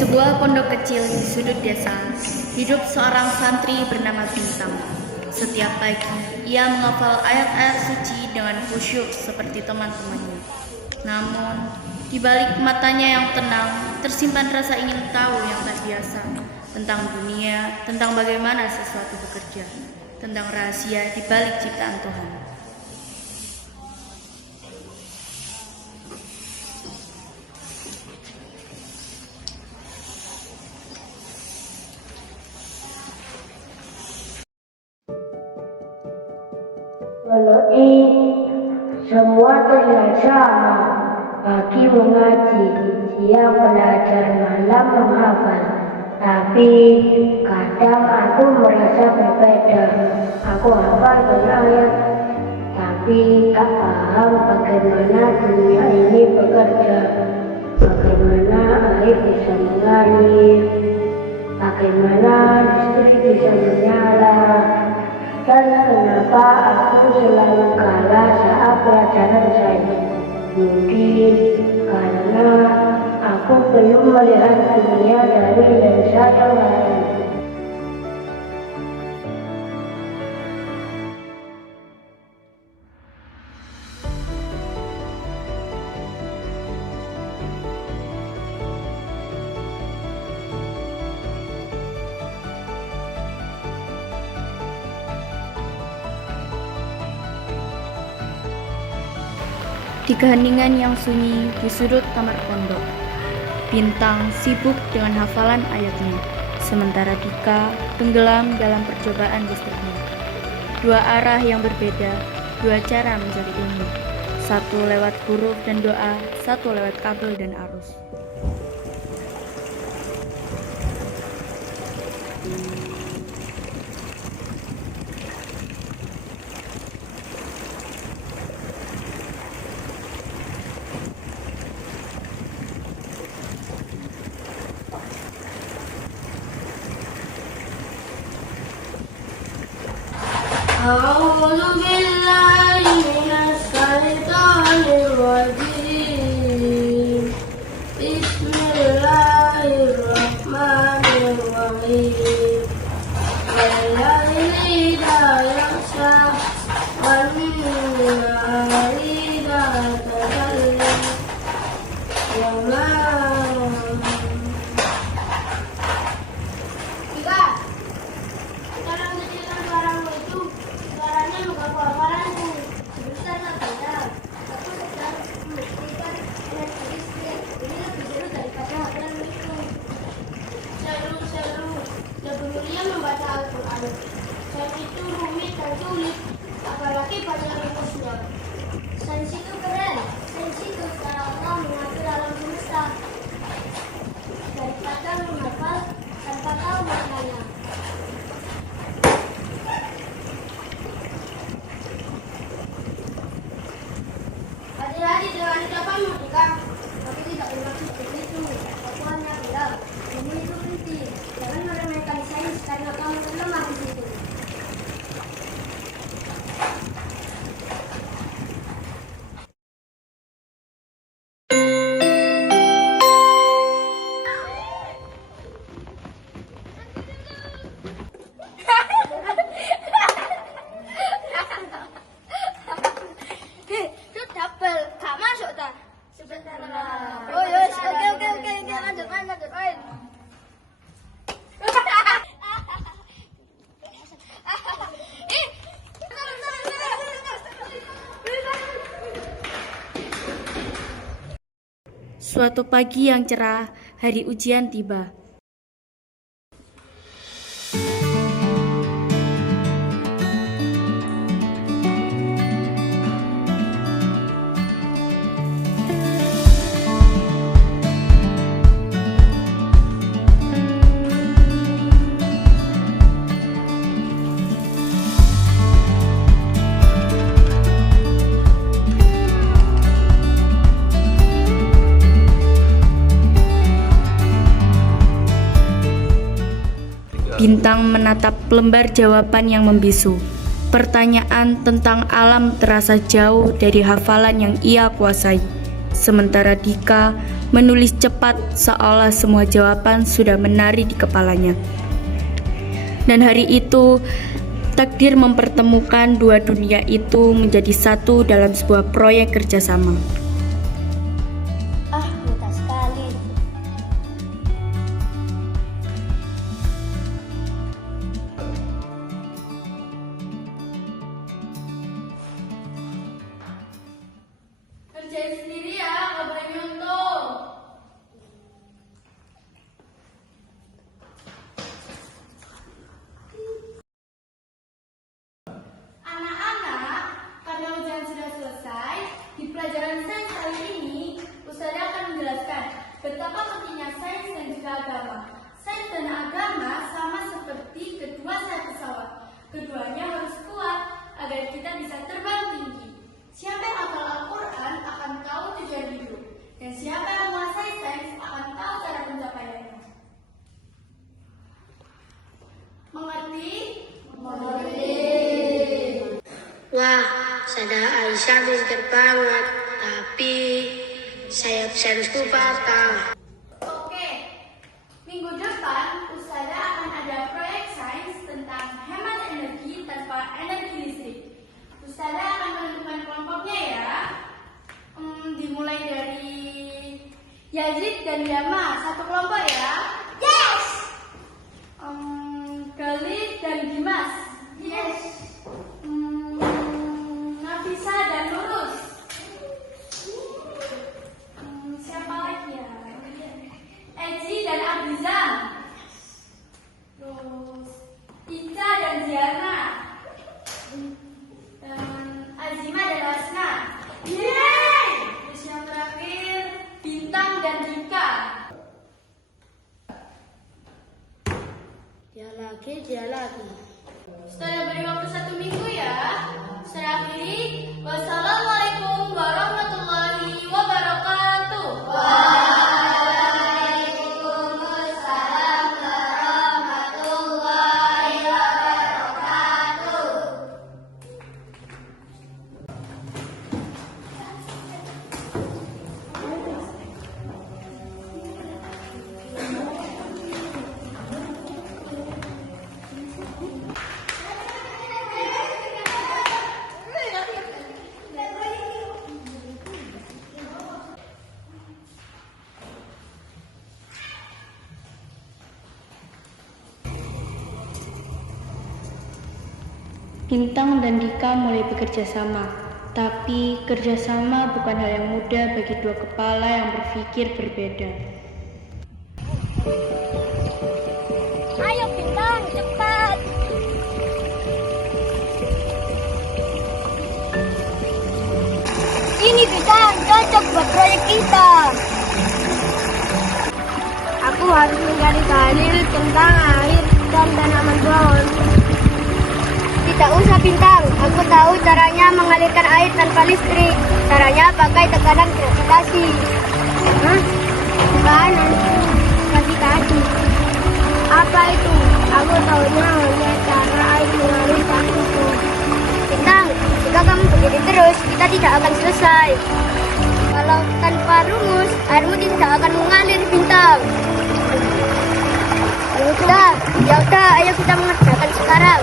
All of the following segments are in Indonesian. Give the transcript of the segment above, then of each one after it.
sebuah pondok kecil di sudut desa, hidup seorang santri bernama Bintang. Setiap pagi, ia menghafal ayat-ayat suci dengan khusyuk seperti teman-temannya. Namun, di balik matanya yang tenang, tersimpan rasa ingin tahu yang tak biasa tentang dunia, tentang bagaimana sesuatu bekerja, tentang rahasia di balik ciptaan Tuhan. Pondok ini semua terlihat sama. Pagi mengaji, siang belajar, malam menghafal. Tapi kadang aku merasa berbeda. Aku hafal ayat, tapi tak paham bagaimana dunia ini bekerja. Bagaimana air bisa mengalir, bagaimana listrik bisa menyala. Dan kenapa aku selalu kalah saat pelajaran sains? Mungkin karena aku belum melihat dunia dari lensa yang lain. Di keheningan yang sunyi di sudut kamar pondok, Bintang sibuk dengan hafalan ayatnya, sementara Dika tenggelam dalam percobaan listriknya. Dua arah yang berbeda, dua cara mencari ilmu, satu lewat huruf dan doa, satu lewat kabel dan arus. أعوذ بالله من الشيطان الرجيم بسم الله الرحمن الرحيم والليل إذا يغشى والنهار إذا تجلى وما sains itu rumit dan sulit, apalagi banyak rumusnya. Sains itu keren, sains itu cara Allah mengatur alam semesta. Daripada menghafal tanpa tahu maknanya. Hati-hati dengan ucapanmu, Dika. Tapi tidak bermaksud begitu. Aku hanya bilang, ilmu itu penting. Jangan meremehkan sains karena kamu lemah di situ. Itu double, gak masuk ta? Sebentar. Oh yes, oke, lanjut main. Suatu pagi yang cerah, hari ujian tiba. Bintang menatap lembar jawaban yang membisu. Pertanyaan tentang alam terasa jauh dari hafalan yang ia kuasai. sementara Dika menulis cepat seolah semua jawaban sudah menari di kepalanya. Dan hari itu, takdir mempertemukan dua dunia itu menjadi satu dalam sebuah proyek kerjasama. Mudah sekali. Kerjain sendiri ya, nggak boleh nyontoh. Anak-anak, karena ujian sudah selesai, di pelajaran sains kali ini, Ustazah akan menjelaskan betapa pentingnya sains dan juga agama. Sains dan agama sama seperti kedua sayap pesawat. Keduanya harus kuat agar kita bisa terbang tinggi. Siapa yang hafal Al-Quran akan tahu tujuan hidup, dan siapa yang menguasai sains akan tahu cara pencapaiannya. Mengerti? Mengerti. Wah, saudara Aisyah pintar banget, tapi sayap sainsku patah. Oke, minggu depan Ustazah akan ada proyek sains tentang hemat energi tanpa energi listrik. Ustazah akan menentukan kelompoknya ya. Dimulai dari Yazid dan Yama, satu kelompok ya. Yes! Khalid dan Dimas. Yes! Nafisa dan Lurus. Siapa lagi ya? Eji dan Abizam. Terus Ica dan Diana. Dan Azima dan Wasna. Yeay! Terus yang terakhir Bintang dan Dika. Dia lagi. Ustazah beri waktu 1 minggu ya. Saya akhiri. Wassalamualaikum warahmatullahi wabarakatuh. Waalaikumsalam warahmatullahi wabarakatuh. Bintang dan Dika mulai bekerja sama, tapi kerjasama bukan hal yang mudah bagi dua kepala yang berpikir berbeda. Ayo Bintang, cepat! Ini Bintang, cocok buat proyek kita. Aku harus mencari dalil tentang air dan tanaman pohon. Tidak usah Bintang, aku tahu caranya mengalirkan air tanpa listrik. Caranya pakai tekanan gravitasi. Hah? Tekanan gravitasi? Apa itu? Aku tahunya hanya cara air mengalir satu. Bintang, jika kamu begini terus, kita tidak akan selesai. Kalau tanpa rumus, airmu tidak akan mengalir Bintang. Ya udah, ayo kita mengerjakan sekarang.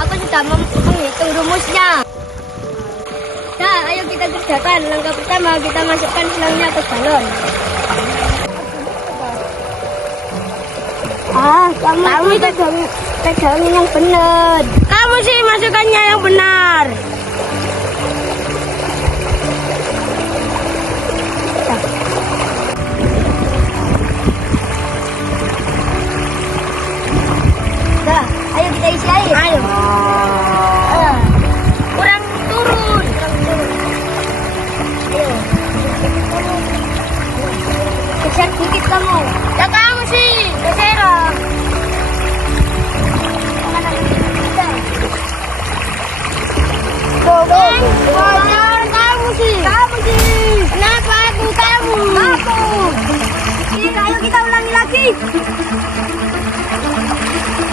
Aku sudah menghitung rumusnya. Nah, ayo kita kerjakan. Langkah pertama, kita masukkan selangnya ke galon. Kamu pegangin yang benar. Kamu sih masukkannya yang benar. Dah, ayo kita isi air. Ayo. Kurang turun. Ayo. Kejar dikit kamu. Ya kamu sih. Kejar. Kejar kamu sih. Kamu sih. Kenapa aku kamu? Aku. Ayo kita ulangi lagi.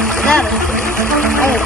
Bentar. Ayo.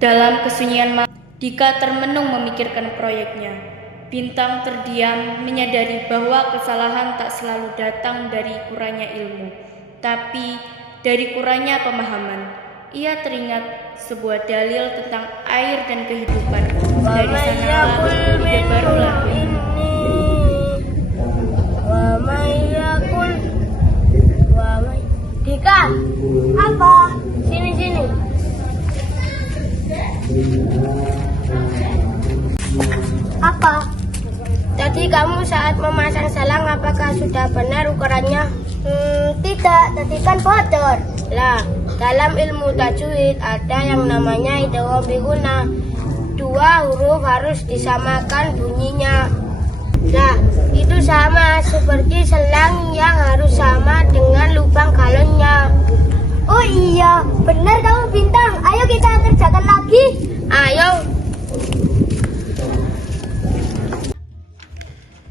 Dalam kesunyian malam, Dika termenung memikirkan proyeknya. Bintang terdiam menyadari bahwa kesalahan tak selalu datang dari kurangnya ilmu, tapi dari kurangnya pemahaman. Ia teringat sebuah dalil tentang air dan kehidupan. Dari sanalah ide baru lahir. Dika, apa? Sini. Apa? Tadi kamu saat memasang selang apakah sudah benar ukurannya? Tidak, tadi kan bocor. Lah, dalam ilmu tajwid ada yang namanya idgham biguna. 2 huruf harus disamakan bunyinya. Nah, itu sama seperti selang yang harus sama dengan lubang galonnya. Oh iya, benar kamu Bintang. Ayo kita kerjakan lagi. Ayo.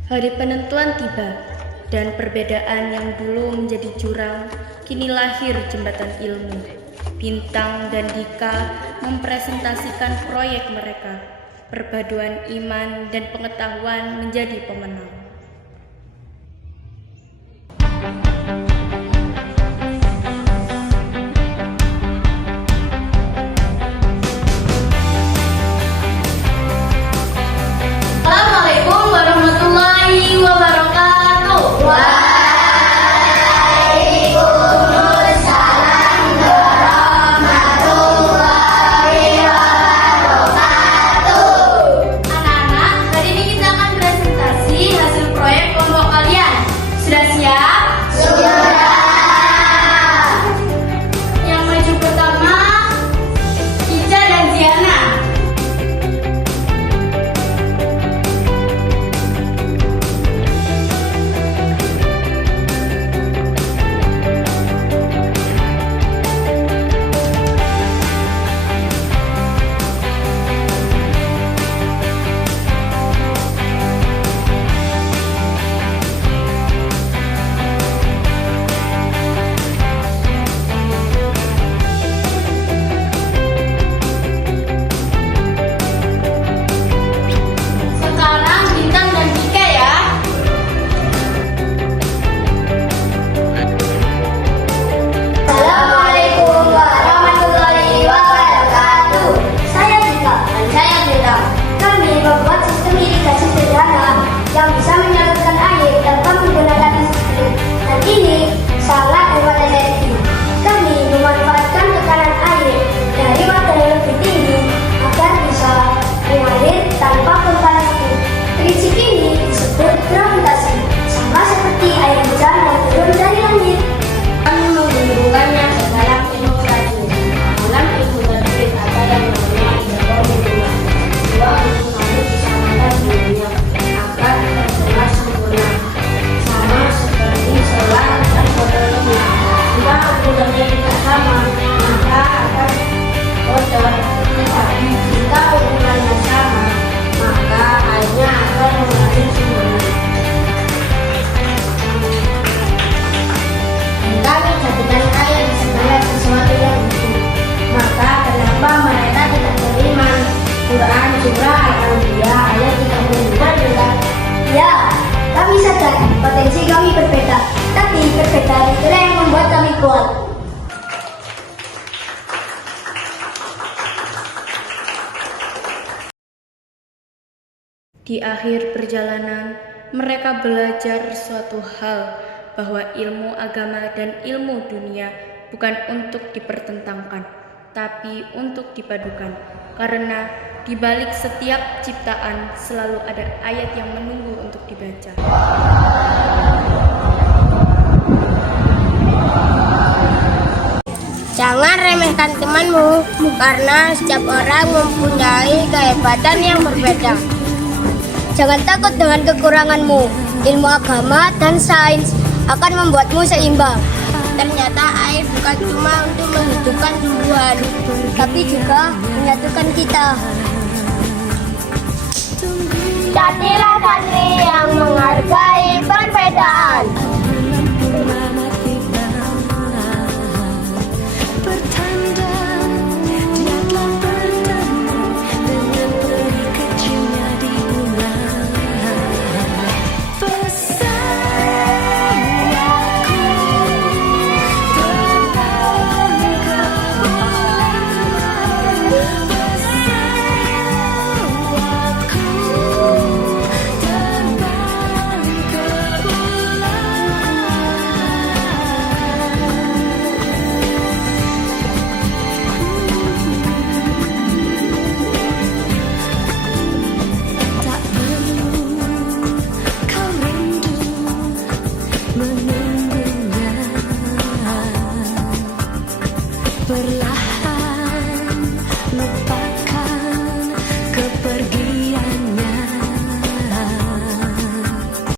Hari penentuan tiba, dan perbedaan yang dulu menjadi jurang, kini lahir jembatan ilmu. Bintang dan Dika mempresentasikan proyek mereka. Perpaduan iman dan pengetahuan menjadi pemenang. Assalamualaikum warahmatullahi wabarakatuh. Anak-anak, hari ini kita akan presentasi hasil proyek kelompok kalian. Sudah siap? Sudah. Yang maju pertama, Ica dan Ziana. Sekarang Bintang dan Dika ya. Assalamualaikum warahmatullahi wabarakatuh. Saya Dika dan saya Bintang. Kami membuat sistem irigasi sederhana yang bisa menyalurkan air tanpa menggunakan listrik. Dan ini sangat hemat energi. Kami memanfaatkan tekanan air dari wadah yang lebih tinggi agar bisa mengalir tanpa pompa listrik. Prinsip ini disebut gravitasi, sama seperti air hujan yang turun dari langit. Kami menghubungkannya ke dalam ilmu tajwid. Dalam ilmu tajwid ada yang namanya idgham biguna. 2 huruf harus disamakan bunyinya agar terdengar sempurna. Sama seperti selang dan botolnya. Jika ukurannya tidak sama, maka akan bocor. Tetapi jika ukurannya sama, maka airnya akan mengalir sempurna. Kami jadikan air segala sesuatu yang utuh. Maka kenapa mereka tidak beriman? Quran surah Al-Anbiya ayat 32 bilang, ya, kami sadar potensi kami berbeda, tapi perbedaan itulah yang membuat kami kuat. Di akhir perjalanan, mereka belajar suatu hal, bahwa ilmu agama dan ilmu dunia bukan untuk dipertentangkan, tapi untuk dipadukan. Karena di balik setiap ciptaan selalu ada ayat yang menunggu untuk dibaca. Jangan remehkan temanmu, karena setiap orang mempunyai kehebatan yang berbeda. Jangan takut dengan kekuranganmu. Ilmu agama dan sains akan membuatmu seimbang. Ternyata air bukan cuma untuk menghidupkan tumbuhan, tapi juga menyatukan kita. Jadilah santri yang menghargai perbedaan. Bertanda, dia telah bertanda. perlahan lupa